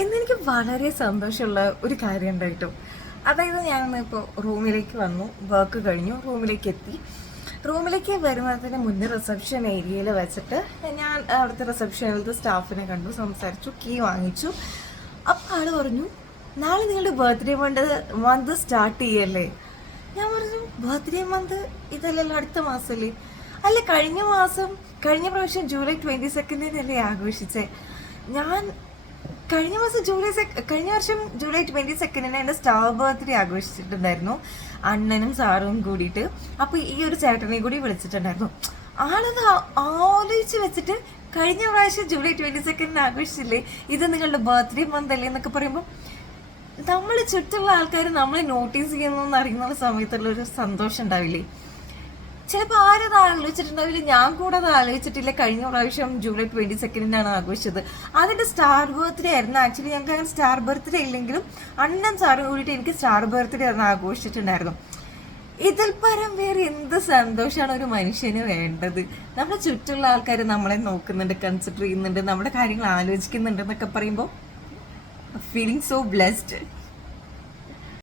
ഇന്നെനിക്ക് വളരെ സന്തോഷമുള്ള ഒരു കാര്യം ഉണ്ടായിട്ടു. അതായത് ഞാനിന്ന് ഇപ്പോൾ റൂമിലേക്ക് വന്നു, വർക്ക് കഴിഞ്ഞു, റൂമിലേക്ക് എത്തി. റൂമിലേക്ക് വരുന്നതിന് മുന്നേ റിസപ്ഷൻ ഏരിയയിൽ വെച്ചിട്ട് ഞാൻ അവിടുത്തെ റിസപ്ഷനിലത്തെ സ്റ്റാഫിനെ കണ്ടു, സംസാരിച്ചു, കീ വാങ്ങിച്ചു. അപ്പോൾ ആൾ പറഞ്ഞു, നാളെ നിങ്ങളുടെ ബർത്ത്ഡേ മന്ത് സ്റ്റാർട്ട് ചെയ്യല്ലേ. ഞാൻ പറഞ്ഞു, ബർത്ത്ഡേ മന്ത് ഇതല്ലല്ലോ, അടുത്ത മാസമല്ലേ. അല്ല, കഴിഞ്ഞ പ്രാവശ്യം ജൂലൈ 22 ആഘോഷിച്ചേ. ഞാൻ കഴിഞ്ഞ വർഷം ജൂലൈ 22 എൻ്റെ സ്റ്റാർ ബർത്ത്ഡേ ആഘോഷിച്ചിട്ടുണ്ടായിരുന്നു, അണ്ണനും സാറും കൂടിയിട്ട്. അപ്പോൾ ഈ ഒരു ചേട്ടനെ കൂടി വിളിച്ചിട്ടുണ്ടായിരുന്നു. ആളത് ആലോചിച്ച് വെച്ചിട്ട് കഴിഞ്ഞ പ്രാവശ്യം ജൂലൈ 22 ആഘോഷിച്ചില്ലേ, ഇത് നിങ്ങളുടെ ബർത്ത്ഡേ മന്ത് അല്ലേ എന്നൊക്കെ പറയുമ്പോൾ നമ്മൾ ചുറ്റുള്ള ആൾക്കാർ നമ്മളെ നോട്ടീസ് ചെയ്യുന്നു അറിയുന്ന സമയത്തുള്ളൊരു സന്തോഷം ഉണ്ടാവില്ലേ. ചിലപ്പോൾ ആരത് ആലോചിച്ചിട്ടുണ്ടാവില്ല, ഞാൻ കൂടെ അത് ആലോചിച്ചിട്ടില്ല. കഴിഞ്ഞ പ്രാവശ്യം ജൂലൈ 22 ആഘോഷിച്ചത്, അതിൻ്റെ സ്റ്റാർ ബർത്ത്ഡേ ആയിരുന്നു. ആക്ച്വലി ഞങ്ങൾക്ക് അങ്ങനെ സ്റ്റാർ ബർത്ത്ഡേ ഇല്ലെങ്കിലും അണ്ണൻ സാറും കൂടിയിട്ട് എനിക്ക് സ്റ്റാർ ബർത്ത്ഡേ ആയിരുന്നു ആഘോഷിച്ചിട്ടുണ്ടായിരുന്നു. ഇതിൽ പരം വേറെ എന്ത് സന്തോഷമാണ് ഒരു മനുഷ്യന് വേണ്ടത്? നമ്മുടെ ചുറ്റുള്ള ആൾക്കാർ നമ്മളെ നോക്കുന്നുണ്ട്, കൺസിഡർ ചെയ്യുന്നുണ്ട്, നമ്മുടെ കാര്യങ്ങൾ ആലോചിക്കുന്നുണ്ട് എന്നൊക്കെ പറയുമ്പോൾ ഫീലിംഗ് സോ ബ്ലെസ്ഡ്.